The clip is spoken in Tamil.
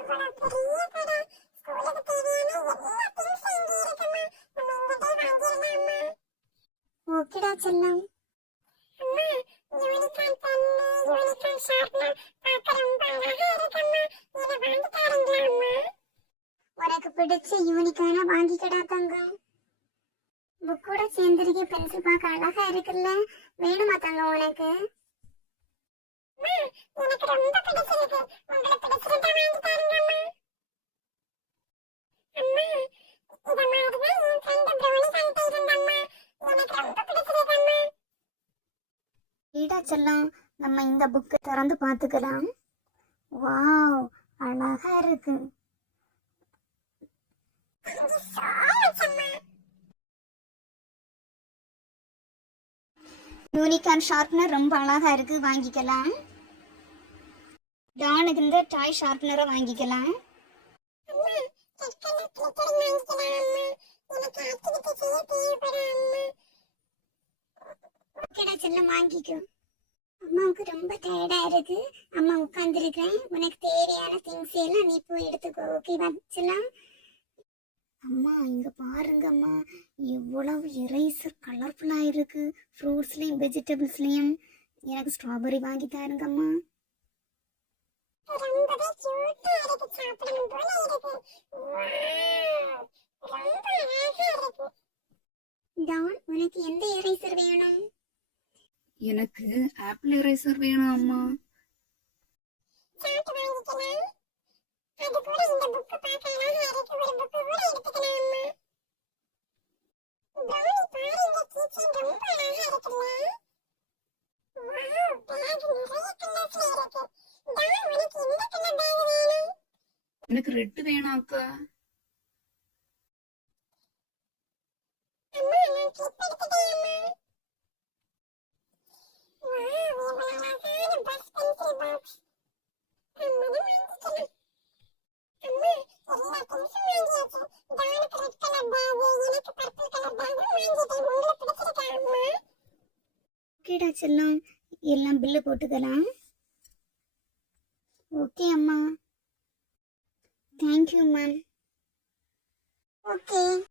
எவ்வளவு பெரிய கடை. ஸ்கூலுக்கு தேவையான எல்லா திங்ஸ் இங்க இருக்குமா. நம்ம இங்க போய் வாங்கிடலாமா? ஓகேடா செல்லம். அம்மா, யூனிகார்ன் பென்னு, யூனிகார்ன் ஷார்ப்னர் பார்க்க ரொம்ப அழகா இருக்கும்மா. இதை வாங்கி தரீங்களா அம்மா? உனக்கு பிடிச்ச யூனிகார்னா வாங்கிக்கடா தங்கம். புக்கோட சேர்ந்திருக்க பென்சில் பார்க்க அழகா இருக்குல்ல, வேணுமா தங்கம் உனக்கு? எனக்கு ரொம்ப பிடிச்சிருக்கு. உங்களுக்கு பிடிச்சிருந்தா வாங்கி தரீங்க அம்மா. அம்மா, இத மாதிரி என் ஃப்ரெண்ட் ப்ரௌனி வாங்கிட்டு இருந்தாம்மா. எனக்கு ரொம்ப பிடிச்சிருக்கு அம்மா. ஈடா செல்லம், நம்ம இந்த புக்கை திறந்து பார்த்துக்கலாம். வாவ், அழகா இருக்கு. யூனிகார்ன் ஷார்ப்னர் ரொம்ப அழகா இருக்கு, வாங்கிக்கலாம். டானுக்கு இந்த டாய் ஷார்ப்னரை வாங்கிக்கலாம். வாங்கிக்கோ. அம்மாவுக்கு ரொம்ப டயர்டா இருக்கு, அம்மா உட்கார்ந்துருக்கேன். உனக்கு தேவையான திங்ஸ் எல்லாம் நீ போய் எடுத்துக்கோ. ஓகேவா செல்லம்? அம்மா இங்க பாருங்க அம்மா, எவ்வளவு எரேசர் கலர்ஃபுல்லா இருக்கு. ஃப்ரூட்ஸ்லயும் வெஜிடபிள்ஸ்லயும். எனக்கு ஸ்ட்ராபெரி வாங்கி தாருங்க அம்மா. ரொம்பவே கியூட்டா இருக்கு, சாப்பிடணும் போல இருக்கு. வாவ், ரொம்ப அழகா இருக்கு. டான், உனக்கு எந்த எரேசர் வேணும்? எனக்கு ஆப்பிள் எரேசர் வேணும் அம்மா. சாப்பிட்டு வாங்கிக்கலாம். அது கூட இந்த புக் பார்க்க அழகா இருக்கு, ஒரு புக் கூட எடுத்துக்கலாம் அம்மா. டானி பாருங்க, கீச்சன் ரொம்ப அழகா இருக்குல்ல. வாவ், பேக் நிறைய கலர்ஸ்ல இருக்கு. டான், உனக்கு எந்த கலர் பேக் வேணும்? எனக்கு ரெட் வேணும் அக்கா. அம்மா, நான் கிளிப் எடுத்துட்டேன் அம்மா. வாவ், எவ்வளவு அழகான பஸ் பென்சில் பாக்ஸ். அம்மா வாங்கிக்கலாம். அம்மா, எல்லா திங்ஸும் வாங்கியாச்சு. டானுக்கு ரெட் கலர் பேக், எனக்கு பர்பிள் கலர் பேக் வாங்கிட்டேன். உங்களுக்கு பிடிச்சிருக்கா அம்மா? ஓகேடா செல்லம், எல்லாம் பில்லு போட்டுக்கலாம். ஓகே அம்மா. Thank you ma'am. ஓகே.